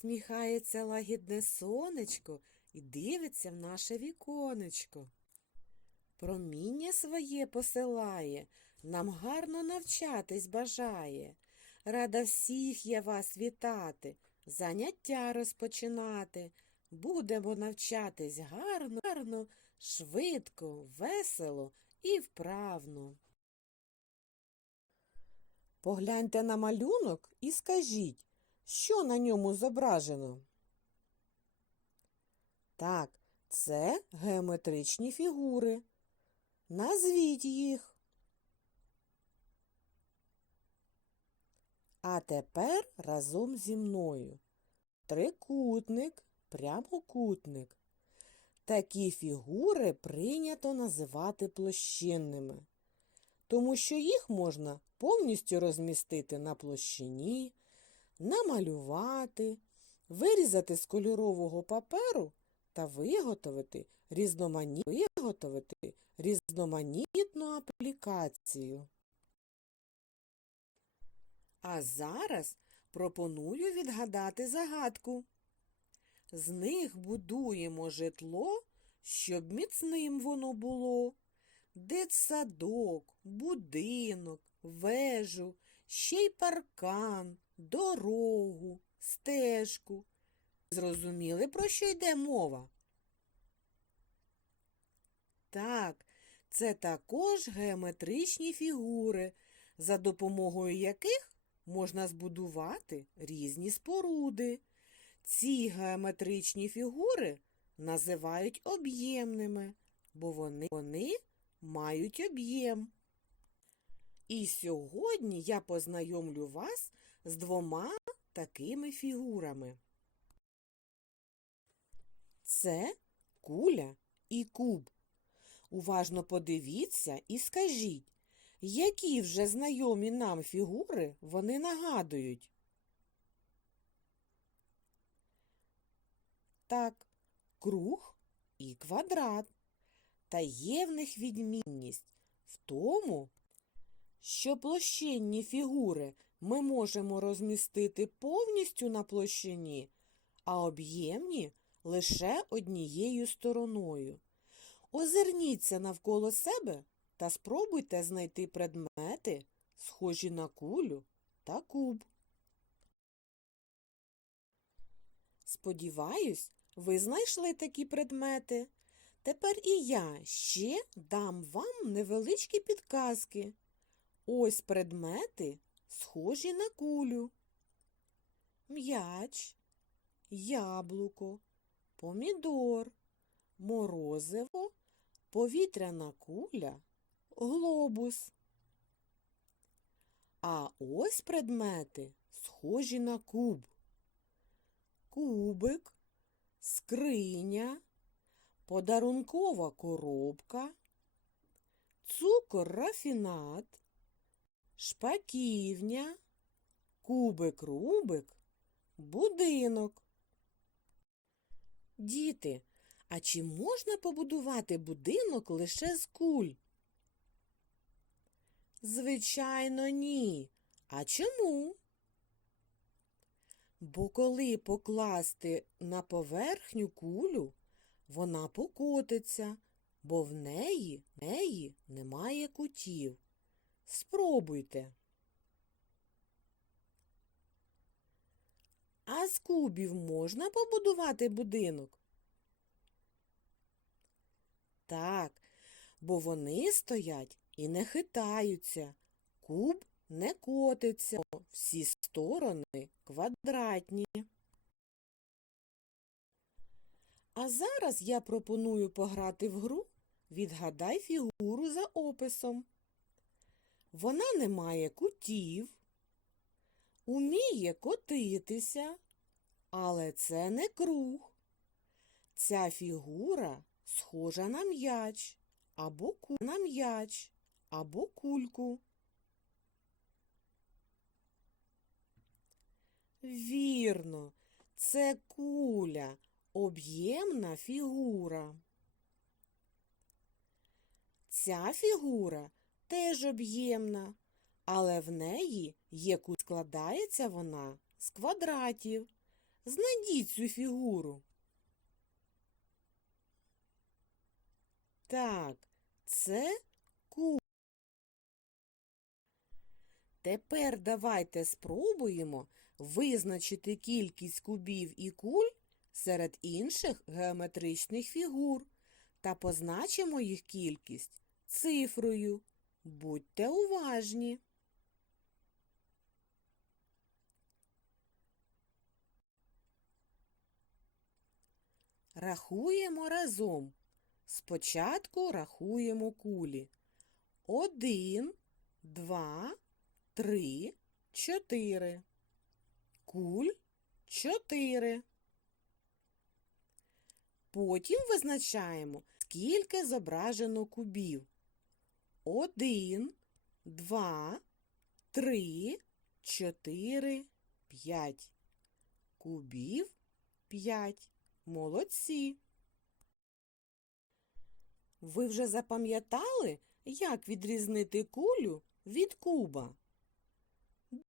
Сміхається лагідне сонечко і дивиться в наше віконечко. Проміння своє посилає, нам гарно навчатись бажає. Рада всіх я вас вітати, заняття розпочинати. Будемо навчатись гарно, гарно, швидко, весело і вправно. Погляньте на малюнок і скажіть, що на ньому зображено? Так, це геометричні фігури. Назвіть їх. А тепер разом зі мною. Трикутник, прямокутник. Такі фігури прийнято називати площинними, тому що їх можна повністю розмістити на площині, намалювати, вирізати з кольорового паперу та виготовити, різномані... виготовити різноманітну аплікацію. А зараз пропоную відгадати загадку. З них будуємо житло, щоб міцним воно було. Дитсадок, будинок, вежу, ще й паркан, дорогу, стежку. Зрозуміли, про що йде мова? Так, це також геометричні фігури, за допомогою яких можна збудувати різні споруди. Ці геометричні фігури називають об'ємними, бо вони, вони мають об'єм. І сьогодні я познайомлю вас з двома такими фігурами. Це куля і куб. Уважно подивіться і скажіть, які вже знайомі нам фігури вони нагадують? Так, круг і квадрат. Та в них відмінність в тому, що площинні фігури ми можемо розмістити повністю на площині, а об'ємні лише однією стороною. Озирніться навколо себе та спробуйте знайти предмети, схожі на кулю та куб. Сподіваюсь, ви знайшли такі предмети. Тепер і я ще дам вам невеличкі підказки. Ось предмети, схожі на кулю. М'яч, яблуко, помідор, морозиво, повітряна куля, глобус. А ось предмети, схожі на куб. Кубик, скриня, подарункова коробка, цукор рафінат, шпаківня, кубик-рубик, будинок. Діти, а чи можна побудувати будинок лише з куль? Звичайно, ні. А чому? Бо коли покласти на поверхню кулю, вона покотиться, бо в неї, в неї немає кутів. Спробуйте. А з кубів можна побудувати будинок? Так, бо вони стоять і не хитаються. Куб не котиться, всі сторони квадратні. А зараз я пропоную пограти в гру Відгадай фігуру за описом. Вона не має кутів, уміє котитися, але це не круг. Ця фігура схожа на м'яч або ку... на м'яч або кульку. Вірно, це куля, об'ємна фігура. Ця фігура теж об'ємна, але в неї є кут. Складається вона з квадратів. Знайдіть цю фігуру. Так, це куб. Тепер давайте спробуємо визначити кількість кубів і куль серед інших геометричних фігур та позначимо їх кількість цифрою. Будьте уважні. Рахуємо разом. Спочатку рахуємо кулі. Один, два, три, чотири. Куль чотири. Потім визначаємо, скільки зображено кубів. Один, два, три, чотири, п'ять. Кубів п'ять. Молодці. Ви вже запам'ятали, як відрізнити кулю від куба?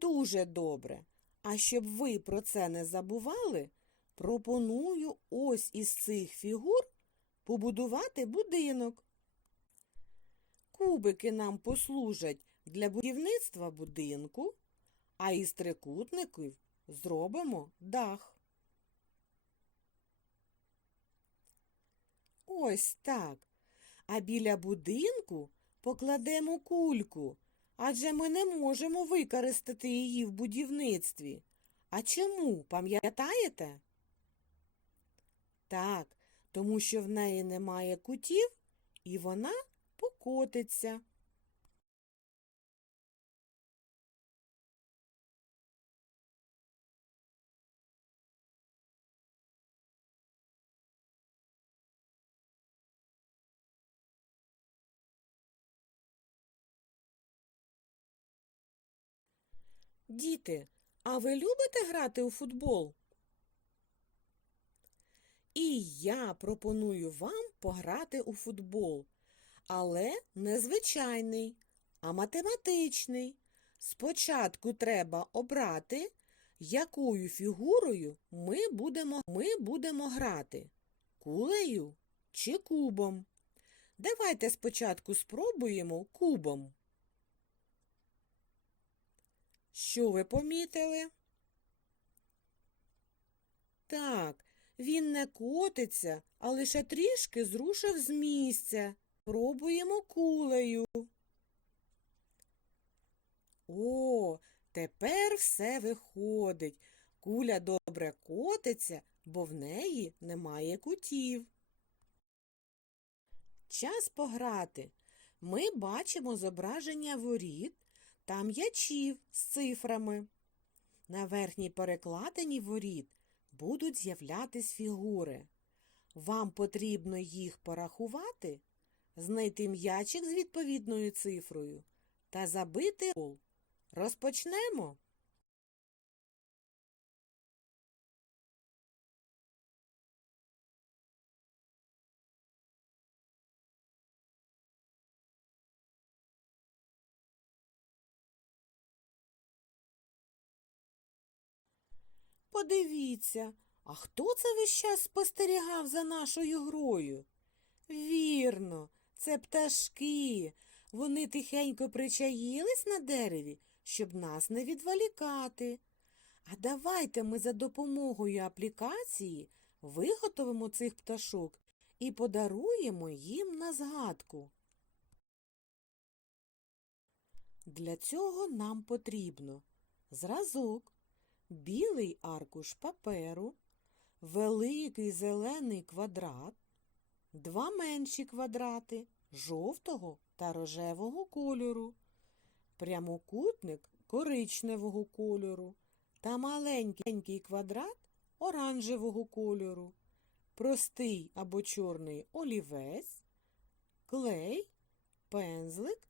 Дуже добре. А щоб ви про це не забували, пропоную ось із цих фігур побудувати будинок. Кубики нам послужать для будівництва будинку, а із трикутників зробимо дах. Ось так. А біля будинку покладемо кульку, адже ми не можемо використати її в будівництві. А чому, пам'ятаєте? Так, тому що в неї немає кутів і вона покотиться. Діти, а ви любите грати у футбол? І я пропоную вам пограти у футбол, але не звичайний, а математичний. Спочатку треба обрати, якою фігурою ми будемо, ми будемо грати кулею чи кубом. Давайте спочатку спробуємо кубом. Що ви помітили? Так, він не котиться, а лише трішки зрушив з місця. Пробуємо кулею. О, тепер все виходить. Куля добре котиться, бо в неї немає кутів. Час пограти. Ми бачимо зображення воріт та м'ячів з цифрами. На верхній перекладині воріт будуть з'являтись фігури. Вам потрібно їх порахувати, знайти м'ячик з відповідною цифрою та забити гол. Розпочнемо. Подивіться, а хто це весь час спостерігав за нашою грою? Вірно, це пташки. Вони тихенько причаїлись на дереві, щоб нас не відволікати. А давайте ми за допомогою аплікації виготовимо цих пташок і подаруємо їм на згадку. Для цього нам потрібно зразок, білий аркуш паперу, великий зелений квадрат, два менші квадрати жовтого та рожевого кольору, прямокутник коричневого кольору та маленький квадрат оранжевого кольору, простий або чорний олівець, клей, пензлик,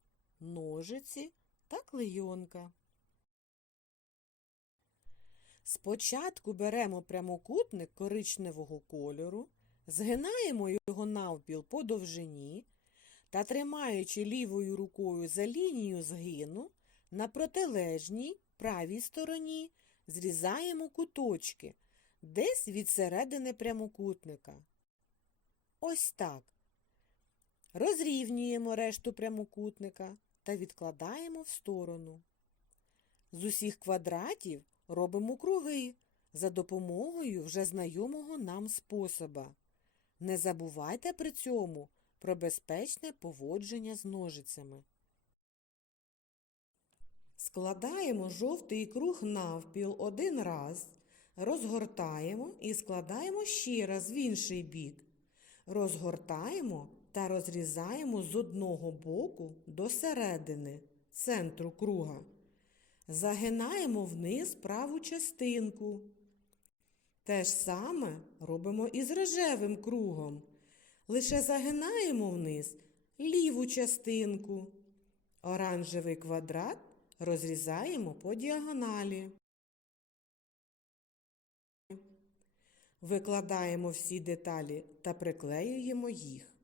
ножиці та клейонка. Спочатку беремо прямокутник коричневого кольору, згинаємо його навпіл по довжині та, тримаючи лівою рукою за лінію згину, на протилежній правій стороні зрізаємо куточки, десь від середини прямокутника. Ось так. Розрівнюємо решту прямокутника та відкладаємо в сторону. З усіх квадратів робимо круги за допомогою вже знайомого нам способа. Не забувайте при цьому про безпечне поводження з ножицями. Складаємо жовтий круг навпіл один раз, розгортаємо і складаємо ще раз в інший бік. Розгортаємо та розрізаємо з одного боку до середини, центру круга. Загинаємо вниз праву частинку. Те ж саме робимо і з рожевим кругом. Лише загинаємо вниз ліву частинку. Оранжевий квадрат розрізаємо по діагоналі. Викладаємо всі деталі та приклеюємо їх.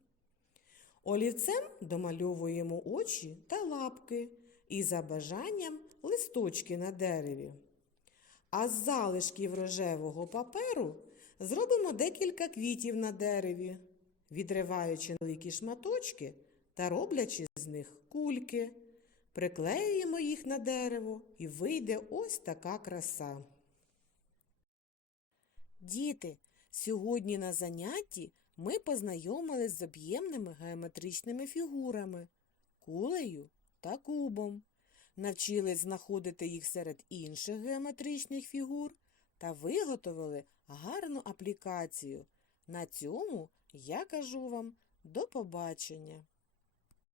Олівцем домальовуємо очі та лапки і за бажанням листочки на дереві. А з залишків рожевого паперу зробимо декілька квітів на дереві, відриваючи великі шматочки та роблячи з них кульки. Приклеюємо їх на дерево і вийде ось така краса. Діти, сьогодні на занятті ми познайомились з об'ємними геометричними фігурами, кулею та кубом. Навчились знаходити їх серед інших геометричних фігур та виготовили гарну аплікацію. На цьому я кажу вам до побачення.